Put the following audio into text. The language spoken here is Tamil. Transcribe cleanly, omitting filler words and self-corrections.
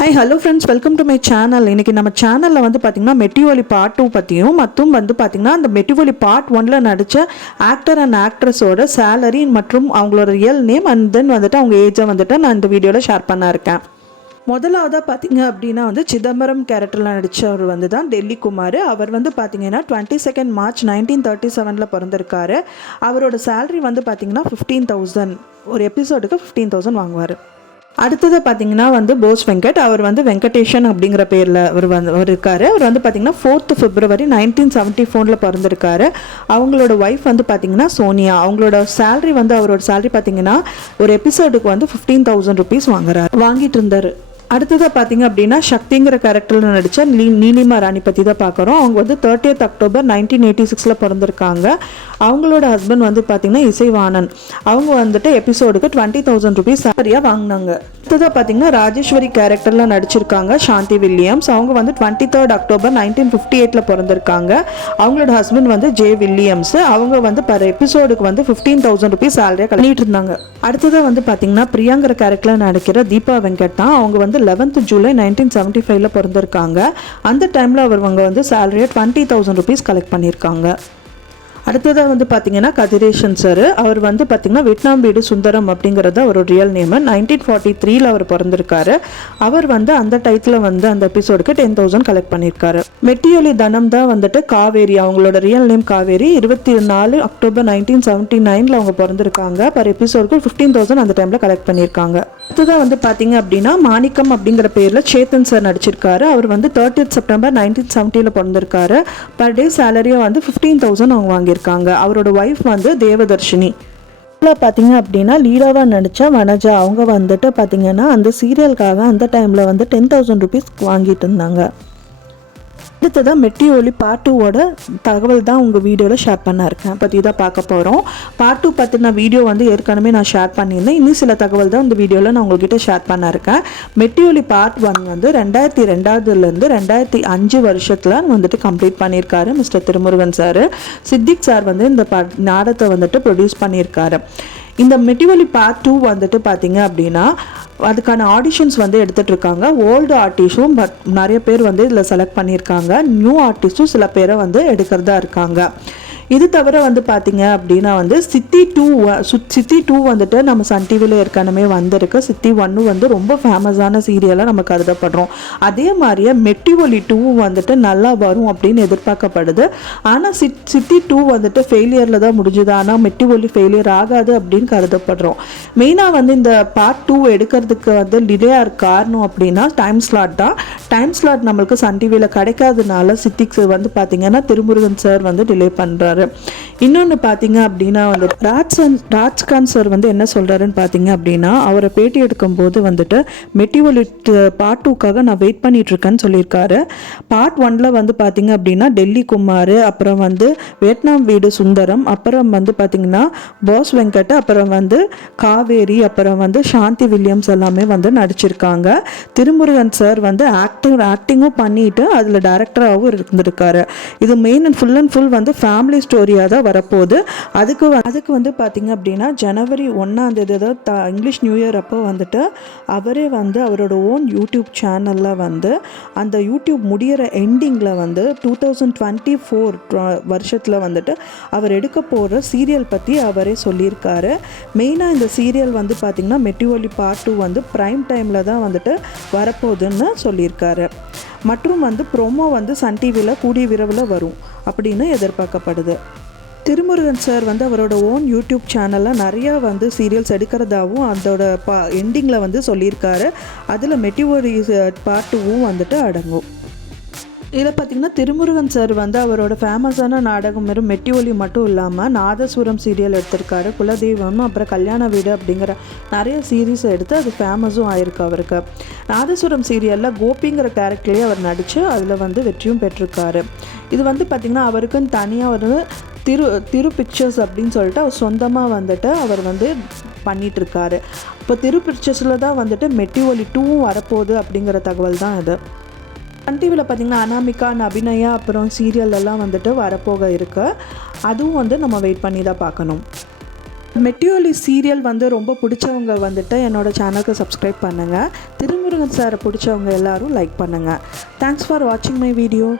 Hi hello friends, welcome to my channel. இன்றைக்கி நம்ம சேனலில் வந்து பார்த்திங்கன்னா மெட்டிஒலி பார்ட் 2 பற்றியும் மற்றும் வந்து பார்த்திங்கன்னா அந்த மெட்டிஒலி பார்ட் 1ல் நடித்த ஆக்டர் அண்ட் ஆக்ட்ரஸோட சேலரி மற்றும் அவங்களோட ரியல் நேம் அண்ட் தென் வந்துட்டு அவங்க ஏஜை வந்துட்டு நான் இந்த வீடியோவில் ஷேர் பண்ண இருக்கேன். முதலாவதாக பார்த்திங்க அப்படின்னா வந்து சிதம்பரம் கேரக்டரில் நடித்தவர் வந்து தான் டெல்லி குமார். அவர் வந்து பார்த்திங்கன்னா 22 மார்ச் 1937 பிறந்திருக்காரு. அவரோட சேலரி வந்து பார்த்திங்கன்னா 15,000, ஒரு எபிசோடுக்கு 15,000 வாங்குவார். அடுத்தது பார்த்திங்கன்னா வந்து போஸ் வெங்கட். அவர் வந்து வெங்கடேஷன் அப்படிங்கிற பேரில் அவர் இருக்கார். அவர் வந்து பார்த்திங்கன்னா 4th February 1974 பிறந்திருக்காரு. அவங்களோட ஒய்ஃப் வந்து பார்த்திங்கன்னா சோனியா. அவங்களோட சேலரி வந்து அவரோட சேலரி பார்த்திங்கன்னா ஒரு எபிசோடுக்கு வந்து 15,000 rupees வாங்கிட்டு இருந்தார். அடுத்ததாக பார்த்திங்க அப்படின்னா சக்திங்கிற கேரக்டரில் நடித்த நீலிமா ராணி பற்றி தான் பார்க்குறோம். அவங்க வந்து 30th October 1986 பிறந்திருக்காங்க. அவங்களோட ஹஸ்பண்ட் வந்து பார்த்திங்கன்னா இசைவாணன். அவங்க வந்துட்டு எபிசோடுக்கு 20,000 rupees சரியாக வாங்கினாங்க. அடுத்ததாக பார்த்திங்கன்னா ராஜேஸ்வரி கேரக்டரில் நடிச்சிருக்காங்க சாந்தி வில்லியம்ஸ். அவங்க வந்து 23rd October 1958 பிறந்திருக்காங்க. அவங்களோட ஹஸ்பண்ட் வந்து ஜே வில்லியம்ஸ். அவங்க வந்து பர் எபிசோடுக்கு வந்து 15,000 rupees சேலரியாக பண்ணிட்டு இருந்தாங்க. அடுத்ததாக வந்து பார்த்திங்கன்னா பிரியாங்கிற கேரக்டரில் நடிக்கிற தீபா வெங்கட் தான். அவங்க வந்து 11th July 1975 பிறந்திருக்காங்க. அந்த டைமில் அவங்க வந்து சேலரியை 20,000 rupees கலெக்ட் பண்ணியிருக்காங்க. அடுத்ததாக வந்து பார்த்திங்கன்னா கதிரேஷன் சார். அவர் வந்து பார்த்திங்கன்னா வியட்நாம் வீடு சுந்தரம் அப்படிங்கிறது அவரோட ரியல் நேம். 1943 அவர் பிறந்திருக்காரு. அவர் வந்து அந்த டைத்தில் வந்து அந்த எபிசோடுக்கு 10,000 கலெக்ட் பண்ணியிருக்காரு. மெட்டிஒலி தனம் தான் வந்துட்டு காவேரி. அவங்களோட ரியல் நேம் காவேரி. 24 October 1979 அவங்க பிறந்திருக்காங்க. பர் எபிசோடுக்கு 15,000 அந்த டைமில் கலெக்ட் பண்ணியிருக்காங்க. அடுத்ததாக வந்து பார்த்திங்க அப்படின்னா மாணிக்கம் அப்படிங்கிற பேரில் சேத்தன் சார் நடிச்சிருக்காரு. அவர் வந்து 30th September 1970 பிறந்திருக்காரு. பர் டே சேலரியாக வந்து 15,000 அவங்க வாங்கியிருக்காங்க. அவரோட ஒய்ஃப் வந்து தேவதர்ஷினி. பார்த்தீங்க அப்படின்னா லீடாவாக நடித்த வனஜா. அவங்க வந்துட்டு பார்த்தீங்கன்னா அந்த சீரியலுக்காக அந்த டைமில் வந்து 10,000 rupees வாங்கிட்டு இருந்தாங்க. அடுத்ததான் மெட்டிஒலி பார்ட் 2வோட தகவல் தான் உங்கள் வீடியோவில் ஷேர் பண்ண இருக்கேன் பற்றி தான் பார்க்க போகிறோம். பார்ட் 2 பற்றின வீடியோ வந்து ஏற்கனவே நான் ஷேர் பண்ணியிருந்தேன். இன்னும் சில தகவல் தான் இந்த வீடியோவில் நான் உங்கள்கிட்ட ஷேர் பண்ண இருக்கேன். மெட்டிஒலி பார்ட் 1 வந்து 2002 2005 வருஷத்தில் வந்துட்டு கம்ப்ளீட் பண்ணியிருக்காரு mister Thirumurugan sir. Siddique sir வந்து இந்த நாடகத்தை வந்துட்டு ப்ரொடியூஸ் பண்ணியிருக்காரு. இந்த மெட்டிஒலி பார்ட் 2 வந்துட்டு பார்த்தீங்க அப்படின்னா அதுக்கான ஆடிஷன்ஸ் வந்து எடுத்துகிட்டு இருக்காங்க. ஓல்டு ஆர்டிஸ்டும் நிறைய பேர் வந்து இதில் செலக்ட் பண்ணியிருக்காங்க. நியூ ஆர்டிஸ்ட்டும் சில பேரை வந்து எடுக்கிறதா இருக்காங்க. இது தவிர வந்து பார்த்தீங்க அப்படின்னா வந்து சித்தி 2 வந்துட்டு நம்ம சன் டிவியில் ஏற்கனவே வந்திருக்கு. சித்தி 1 வந்து ரொம்ப ஃபேமஸான சீரியலாக நம்ம கருதப்படுறோம். அதே மாதிரியே மெட்டிஒலி 2 வந்துட்டு நல்லா வரும் அப்படின்னு எதிர்பார்க்கப்படுது. ஆனால் சித்தி 2 வந்துட்டு ஃபெயிலியரில் தான் முடிஞ்சுது. ஆனால் மெட்டிஒலி ஃபெயிலியர் ஆகாது அப்படின்னு கருதப்படுறோம். மெயினாக வந்து இந்த பார்ட் 2 எடுக்கிறதுக்கு வந்து டிலே ஆகிற காரணம் அப்படின்னா டைம் ஸ்லாட் தான். டைம் ஸ்லாட் நம்மளுக்கு சன் டிவியில் கிடைக்காதனால சித்திக் வந்து பார்த்திங்கன்னா திருமுருகன் சார் வந்து டிலே பண்ணுறாரு. இன்னொன்று பார்த்தீங்க அப்படின்னா வந்து ராஜ்கான் சார் வந்து என்ன சொல்கிறாருன்னு பார்த்தீங்க அப்படின்னா அவரை பேட்டி எடுக்கும்போது வந்துட்டு மெட்டிஒலி பார்ட் 2க்காக நான் வெயிட் பண்ணிட்டு இருக்கேன்னு சொல்லியிருக்காரு. பார்ட் 1ல் வந்து பார்த்தீங்க அப்படின்னா டெல்லி குமார், அப்புறம் வந்து வியட்நாம் வீடு சுந்தரம், அப்புறம் வந்து பார்த்தீங்கன்னா போஸ் வெங்கட், அப்புறம் வந்து காவேரி, அப்புறம் வந்து சாந்தி வில்லியம்ஸ் எல்லாமே வந்து நடிச்சிருக்காங்க. திருமுருகன் சார் வந்து ஆக்டிங்கும் பண்ணிட்டு அதில் டைரக்டராகவும் இருந்திருக்காரு. இது மெயின் அண்ட் ஃபுல் வந்து ஃபேமிலி ஸ்டோரியாக தான் வரப்போகுது. அதுக்கு வந்து பார்த்திங்க அப்படின்னா January 1 இங்கிலீஷ் நியூ இயர் அப்போ வந்துட்டு அவரே வந்து அவரோட ஓன் யூடியூப் சேனலில் வந்து அந்த யூடியூப் முடிகிற எண்டிங்கில் வந்து 2024 வருஷத்தில் வந்துட்டு அவர் எடுக்க போகிற சீரியல் பற்றி அவரே சொல்லியிருக்காரு. மெயினாக இந்த சீரியல் வந்து பார்த்திங்கன்னா மெட்டிஒலி பார்ட் 2 வந்து ப்ரைம் டைமில் தான் வந்துட்டு வரப்போகுதுன்னு சொல்லியிருக்காரு. மற்றும் வந்து ப்ரோமோ வந்து சன் டிவியில் கூடிய விரைவில் வரும் அப்படின்னு எதிர்பார்க்கப்படுது. திருமுருகன் சார் வந்து அவரோட ஓன் யூடியூப் சேனலில் நிறையா வந்து சீரியல்ஸ் எடுக்கிறதாவும் அதோட எண்டிங்கில் வந்து சொல்லியிருக்காரு. அதில் மெட்டிஒலி பார்ட் 2 வந்துட்டு அடங்கும். இதில் பார்த்திங்கன்னா திருமுருகன் சார் வந்து அவரோட ஃபேமஸான நாடகம் வெறும் மெட்டிஒலி மட்டும் இல்லாமல் நாதஸ்வரம் சீரியல் எடுத்திருக்காரு, குலதெய்வம், அப்புறம் கல்யாண வீடு அப்படிங்கிற நிறைய சீரீஸ் எடுத்து அது ஃபேமஸும் ஆயிருக்கு அவருக்கு. நாதஸ்வரம் சீரியலில் கோபிங்கிற கேரக்டர்லேயே அவர் நடித்து அதில் வந்து வெற்றியும் பெற்றிருக்காரு. இது வந்து பார்த்திங்கன்னா அவருக்குன்னு தனியாக ஒரு திரு பிக்சர்ஸ் அப்படின்னு சொல்லிட்டு அவர் சொந்தமாக வந்துட்டு அவர் வந்து பண்ணிகிட்ருக்காரு. இப்போ திரு பிக்சர்ஸில் தான் வந்துட்டு மெட்டிஒலி 2 வரப்போகுது அப்படிங்கிற தகவல் தான் இது. சன் டிவியில் பார்த்திங்கன்னா அனாமிகா, அபிநயா, அப்புறம் சீரியல் எல்லாம் வந்துட்டு வரப்போக இருக்குது. அதுவும் வந்து நம்ம வெயிட் பண்ணி தான் பார்க்கணும். மெட்டிஒலி சீரியல் வந்து ரொம்ப பிடிச்சவங்க வந்துட்டு என்னோடய சேனலுக்கு சப்ஸ்கிரைப் பண்ணுங்கள். திருமுருகன் சாரை பிடிச்சவங்க எல்லோரும் லைக் பண்ணுங்கள். தேங்க்ஸ் ஃபார் வாட்சிங் மை வீடியோ.